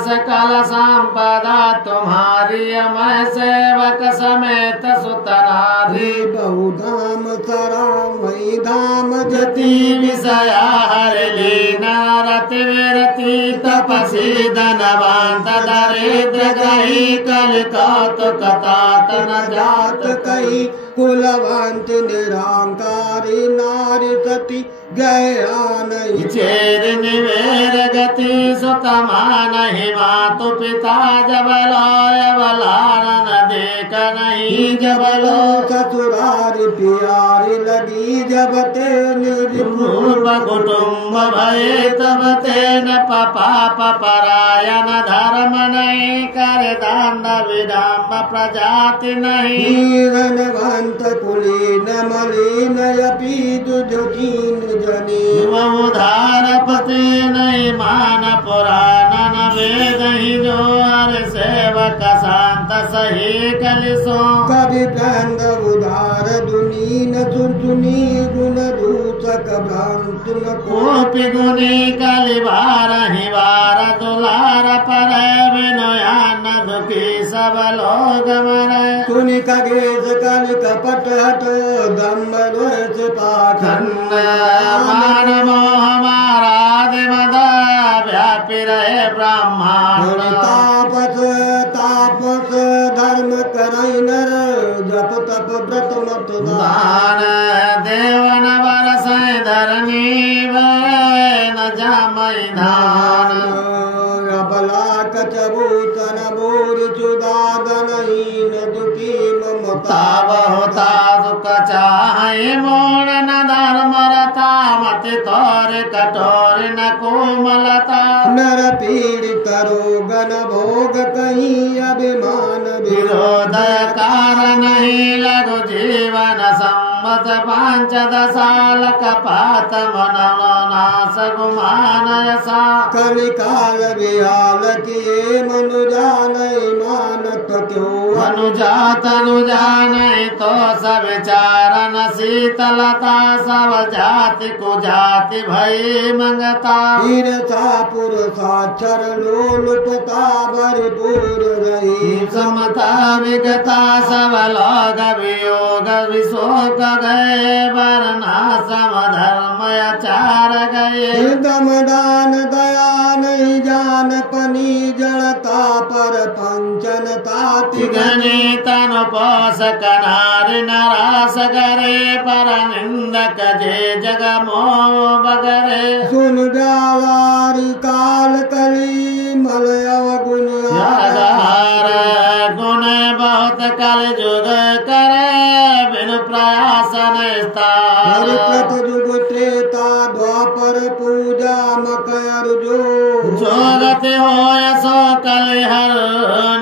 सकल संपदा तुम्हारी मैं सेवक समेत सुतनारी बहुधाम सराम वही धाम जति विषया हर लीना रति विरति तपसी धनवंत दरिद्र गही कल कौतुक तात न जात कही कुलवंत निरंकारी नारी सती गया नहीं चेर निवेर गति सुतमा नहीं मातु पिता जबलो अवलान देख नहीं जबलो ससुरारी प्यारी लगी जब ते पूर्व कुटुम्ब भये तब तेन पाप परायण धर्म नहीं कर दान विडम्ब प्रजाति नहीं धनवंत कुलीन मलिन यपि दुर्दीन जनी उधार पति नहीं मान पुराण न वेद ही जो हर सेवक शांत सही कलिसो कवि ब्रंद उदार दुनीन सुनी गुण दूतक भ्रांत न कोपि गुणी कलिवार हिवार दुलार पर विनयान दुखी सब लोग मरे सुनि खगेश कल कपट हट दम्भ वर्ष पाखंड मान मोह माराद मद व्यापी रहे ब्रह्मांड तापस तापस धर्म करई नर जप तप व्रत मत दान देवन बरस धरनी न जामई धान अबला कचबूतन बोर चुदादनहीन दुखी ममता बहुता दुख चाहे मोड़ न धर्म रता मत तोर कठोर न कोमलता नर पीड़ित रोगन भोग कहीं अभिमान विरोध कारण नहीं लगु जीवन सम्मत पांच दशाल कपात मनोनाश गुमान यसा कलिकाल विहाल किए मनुजान मानत क्यों अनुजा तनुजा नहीं तो सब चारण शीतलता सब जाति को जाति भई मंगता ईर्षा पुरुषाक्षर लोलुपता भरपूर रही समता विगता सब लोग वियोग विशोक गए वरना समधर्म आचार गए दम दान दया नहीं जान पनी जड़ता पर पंचन ताति गणी तन पोष कनार नरास करे पर निंदक जे जग मोह बगरे सुन व्यावारी काल कली मल अवगुण यादार गुण बहुत कल जुग करे बिन प्रयास निस्तार जुग त्रेता द्वापर पूजा मकर जोगत होय सो कल हर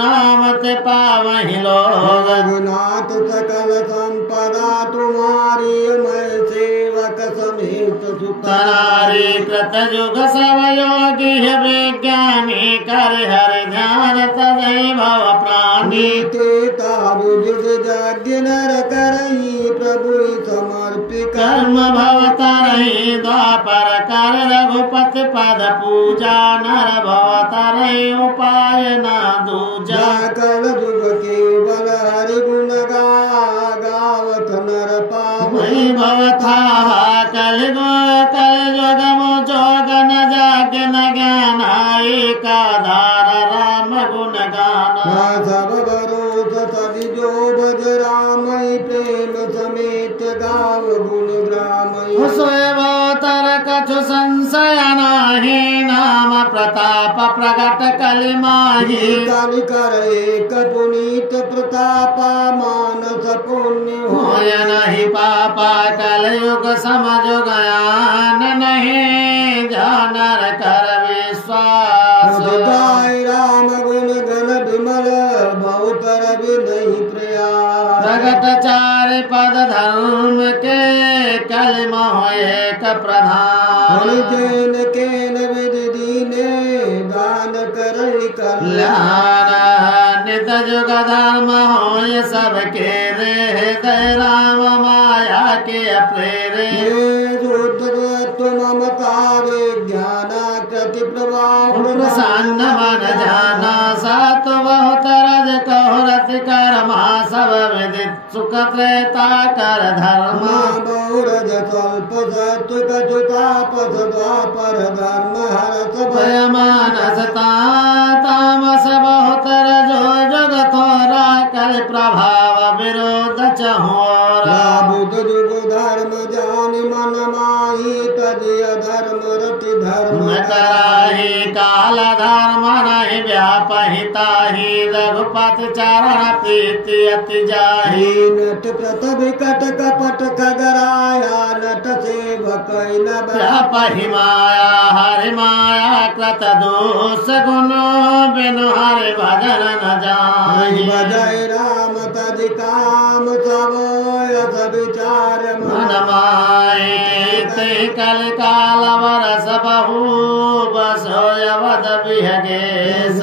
नाम ते पावहि लोग रघुनाथ सकल संपदा तुम्हारी मैं सेवक समेत तनारी कृत युग सब योगी है विज्ञानी कर हर ध्यान तदय भव प्राणी यज्ञ नर करही प्रभु समर्पित कर्म भव तरहि द्वापर कर रघुपति पद पूजा नर भव तरहि उपाय न दूजा कल युग केवल हरि गुण गावत नर पावहि भवथा कल युग मो जोग न जाग न ज्ञान एका धार राम गुण गान सब भरोस सदि जो भज रामय प्रेम समेत गाव गुण ग्रामय सोतर कछु संशय नाही नाम प्रताप प्रगट कलिमाही कलि कर एक पुनीत प्रतापा मानस पुण्य होय नहीं पापा कलयुग समझ ज्ञान नहीं जानर कर विश्वास गाय राम गुण गण विमल बहुत रवि नहीं प्रयास प्रगट चार पद धर्म के कलिमा एक प्रधान जैन केन विधि दीने दान कर कल्याण नित जुग धर्म होय सबके रे दय राम माया के प्रेरे रुद्र ममता विज्ञान कृति प्रसन्न मन जाना सात बहुत रज कहुरत कर्मा सब विदित सुख त्रेता कर धर्म बहुरज स्वल्प सत्व कजुता पथ द्वापर धर्म हरस भय मानसता तामस बहुत रजो जग थोरा कल प्रभाव विरोध चहोरा बुध जुग धर्म जान मन माही तजिय धर्म रति धर्म कराही काल धर्म नहीं व्यापहिता ही रघुपति चरण प्रीति अति जाही नट प्रत विकट कपट खगराया नट सेवक न व्यापहि माया हरि माया कृत दोष गुण बिनु हरि भजन न जाहि भजय राम तज काम सब यथ विचार मन माहे ते कल काल वरस बहु बसो अवध विहगेश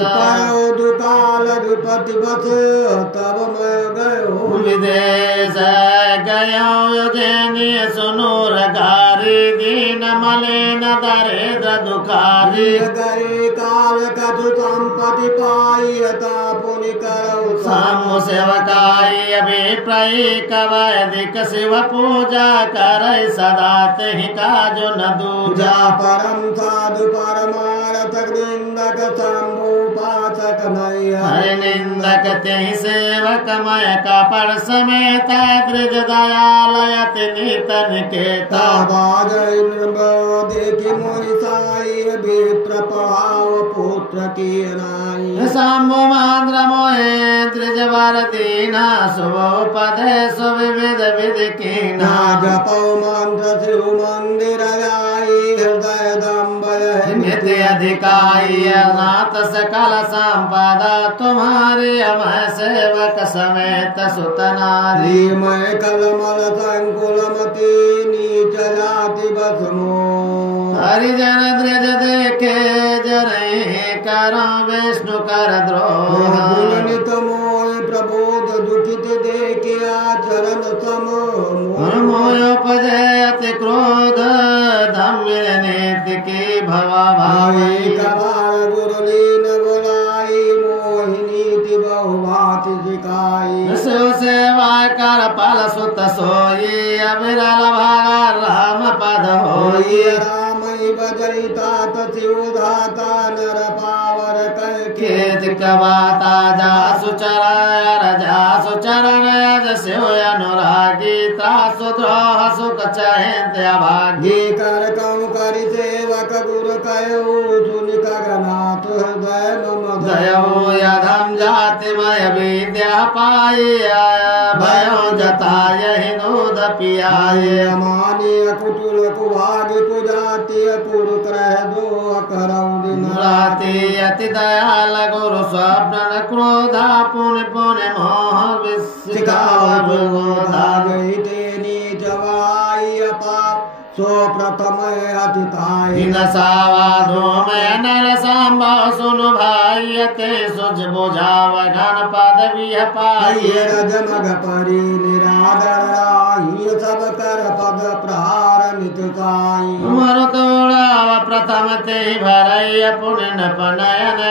दुकाल अधिपति बस तब मैं गयो विदेश गयो उज्जैनी सुनूर गारी दीन मलिन दरिद्र दुखारी गए काल कथु संपत्ति पाई पुनि करो सामु सेवकाई अभिप्रय कवैदिक शिव पूजा करे सदा तेहि काजो न दूजा परम साधु परमारथ निंदक शंभु पाचक नैया हरि निंदक तेहि सेवक मय कपड़ समेत द्रिज दयालयति नितन केता बाज इंद्र देखि मोहि साई विप्र पढ़ाओ पुत्र की नाई शंभु मांद्र मोहे द्रिज वर दीना सुपदे सुविविध विधि कीना जपो मंत्र शिव मंदिर आई हृदय दम्बय नित्य अधिकाई नाथ सकल संपदा तुम्हारे अमय सेवक समेत सुतनारी मैं कलमल संकुलमती नीच जाति बसमो हरिजन द्रज देखे जरहि करो विष्णु कर द्रोह नित मोय प्रबोध दुखित देखे आचरण सम मोयोपजयति क्रोध धम्य नीति की भवा भावी कबार गुरुलीन बोलाई मोहिनी बहुभाति सिखाई शिव सेवा कर पल सुत सोई अविरल भागा राम पद होई राम बजैता शिवधाता नर पावर केत कवाता जासु चरायर जासु चरण यज शिव अनुरागी त्रासु द्रोह सुख चहेत अभागी कर कम करि सेवक गुरु कयो सुनि कगनाथ हृदय मम दयो यधम जाति मय विद्या पाई भयो जताय दूध पियाय मानीय कुटुल कुभाग कुजाति कुर क्रह दो करौ दिन राति अति दयाल गुरु स्वप्न क्रोधा पुण्य पुण्य मोह विसिकाव गई तेनी जवाई पाप सो प्रथम अतिताय इन सावाधो में नर संभव सुनु भाई ते सुझ बुझाव घन पद विह पाई रजमग परि निरादर राही सब कर पद प्रहार नित साई मरु तोड़ाव प्रथम ते भरय पुण्य पनयन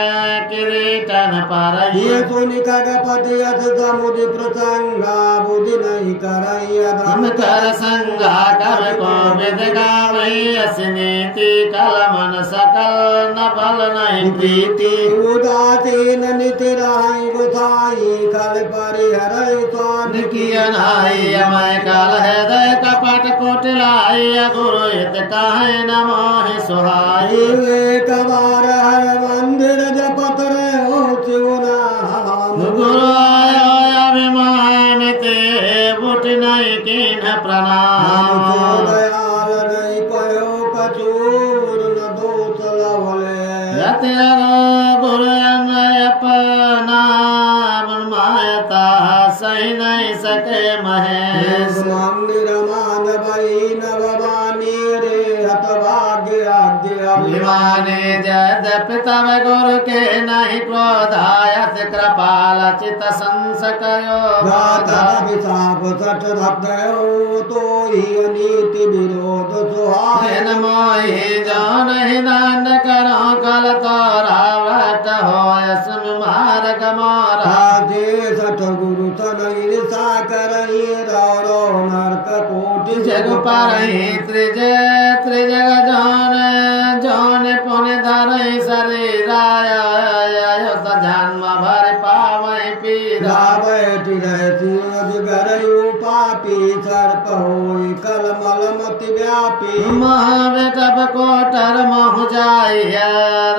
किरीटन परय सुनि कगपति अथ समुदि प्रसंगा बुद्धि नहीं करई हम कर संगा कर को विद गावई असनीति कल मन सकल न बल नहीं प्रीति उदासीन निति राई गुसाई कल परिहरई स्वान की अनाई अमय काल हृदय कपट कोटिलाई गुरु हित काहे न मोहि सुहाई एक बार हर मंदिर जपत रहो शिव नाम गुरु आयो अभिमान ते बुट नहीं कीन प्रणाम दयाल नहीं कयो कचूर न दोष लवले यति गुरु अपना मायता सही नहीं सके महेश मंदिर मान भई नवानी रे हत भाग्य आज्ञा माने यद्यपि तव गुरु के नहीं क्रोधायत कृपाल चित संसकयो विशाप सठ धब्दयो तो ही नीति विरोध सुहाय मोहि जो नहीं दंड करो कल तो रावट हो यसम मार्ग मोरा सठ गुरु तनई सा करई रो नरक कोटि जग पर त्रिज त्रिजग जौन पुण्य धरई शरीराय जन्म भर पावै पीरा बैठी रहती गरयु पापी सर्प होई कलमल मति व्यापी महावेटप कोटर मोह जाय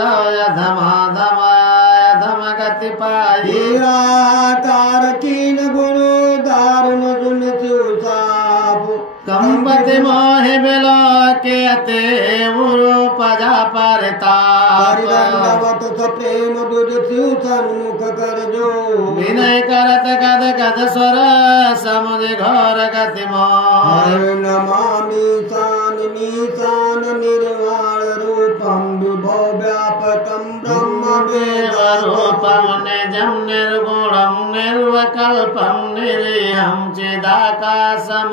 रोय धमा धम गति पाई कार कीन गुरु दारुण गुण साप कंपति मोहि बिलो के अते उरु पजा परताप प्रेम दुज शिव सन्मुख कर जो विनय करत गद गद स्वर समुझ घोर गति मोह नमामि मीशान निर्वाण रूपम विभो व्यापकम ब्रह्म देव रूपम निजम निर्गुणम निर्वकल्पम निरीहं चिदाकाशमाकाश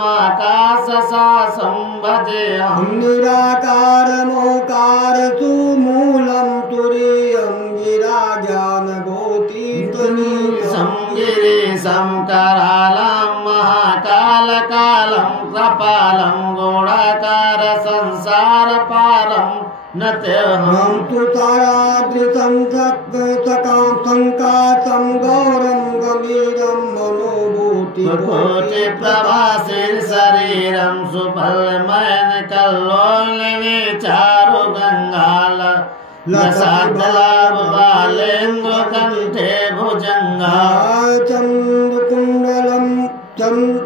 सासं भजेऽहम् निराकार मोकार सुमूलम तुरीयम गिरा ज्ञान गोतीतनीशं गिरीशं करालं महाकालकालं कृपालं गुणाकार संसार पारं हम तु तारादृशं संकाशं गौरं गमीरं मनोभूति कोटि प्रभासिर शरीरं सुफलमयन कल्लोलिनी चारु गंगाल लसादलाभ बालेन्द्र कंठे भुजंगा चंद्रकुंडलम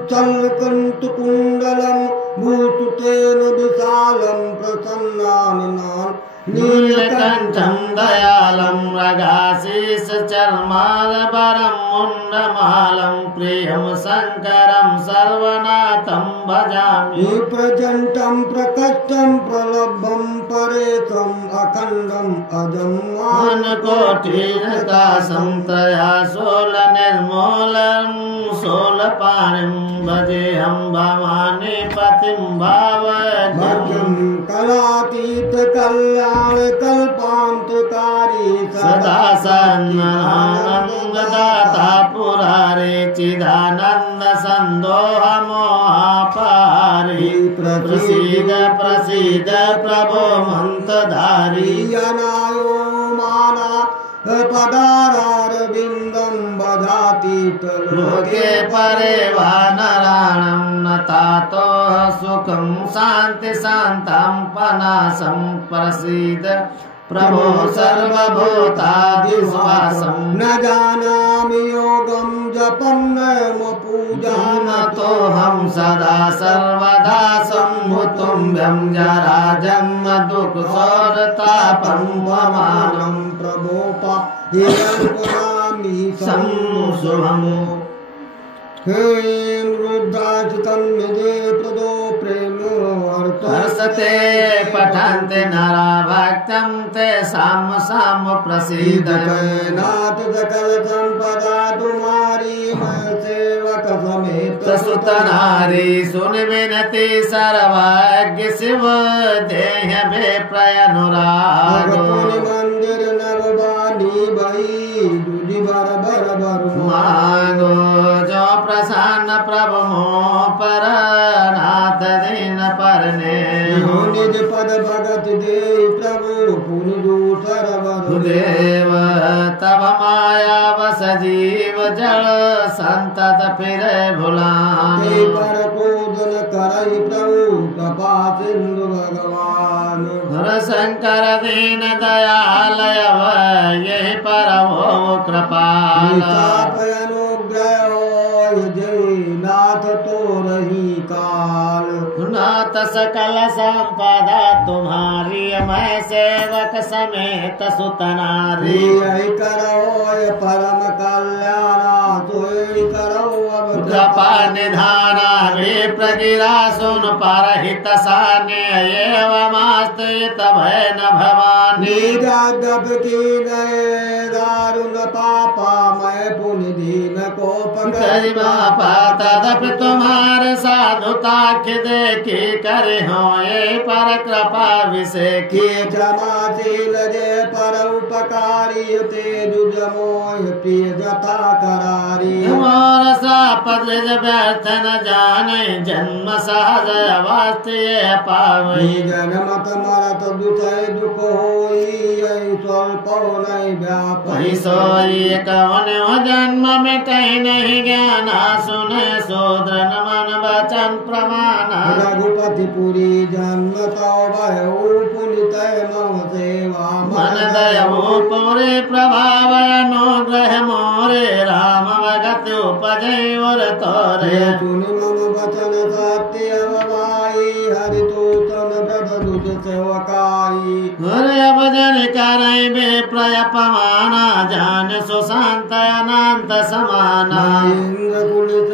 चलकंतकुंडलम भूतुतेन विशालम प्रसन्नाननान नीलकंठं दयालं मृगाशीष चर्मालबरं मुण्डमालं प्रियं शङ्करं सर्वनाथं भजामि प्रचण्डं प्रकटं प्रलभं परेशं अखण्डं अजं कोटिनकाशं त्रया शूलनिर्मूलं शूलपाणिं भजेऽहं भवानी पतिं भावयं कलातीत कल्याण कल्पान्तकारी सदा सन्नदाता पुरारे चिदानंद संदोह मोहापारी प्रसीद प्रसीद प्रभो मंत्रधारी अनायो माना पदारारविन्दं बधाति लोके परे वा नराणं न तातो सुखं शान्ति शान्तं पनासं प्रसीद प्रभो सर्वभूतादिवासं न जानामि योगं जपं नैव पूजां नतोऽहं सदा सर्वदा सम्भुतुम्यं जरा जन्म दुःखशोरतापं वमानं प्रभो पाहि संशुभम् हें रुद्राजितं निजे प्रदो प्रेमो हर्षते पठन्ते नरा भक्तं ते साम साम प्रसीद नाथ सकल संपदा तुम्हारी मैं सेवक समेत सुत नारी सुन विनती सर्वज्ञ शिव देह में प्रयनुराग मंदिर नवबानी भई दूजी बर बर बर मांगो जो प्रसन्न प्रभु मोह पर नाथ दीन परने निज पद भगत दे प्रभु पुनि दूसर वर देव तब माया बस जीव जल संतत फिर भुलाने पर पूजन करई प्रभु कृपा सिंधु भगवान हर शंकर दीन दयाल यही परमो कृपाल अनुग्रह जय नाथ तो रही काल नाथ सकल संपदा तुम्हारी मैं सेवक समेत सुत नारी करो परम कल्याण सोई करो अब कृपा निधाना विप्रगिरा सुन परहित साने एवमास्त्रित भय न भवानी निरागब की नए दारुण पापा मैं पुण्य दीन को करिमा तदप तुम्हारे साधुता के देखी करे हो ये पर कृपा विषय की क्षमाशील जय पर उपकारी तेजु जमोह प्रिय जथा करारी मोर श्रापद व्यर्थ न जाने जन्म सहज अवस्थे पावई जन्मत मरत दुखै दुख होई स्वल्प नहीं व्याप सोई कौन जन्म मिटै नहीं ज्ञान सुने शूद्र न मन वचन प्रमाण रघुपति पुरी जन्म तो भयो पुनित मम सेवा मन दयऊ पूरे प्रभाव अनुग्रह मोरे राम भगत उपजय और तोरे सुनि मम वचन सत्य अववाई हरि तोतन व्रत दुज सेवकाई हरे भजन करे विप्रय पमाना जान सुशांत अनंत समाना इंद्र कुलित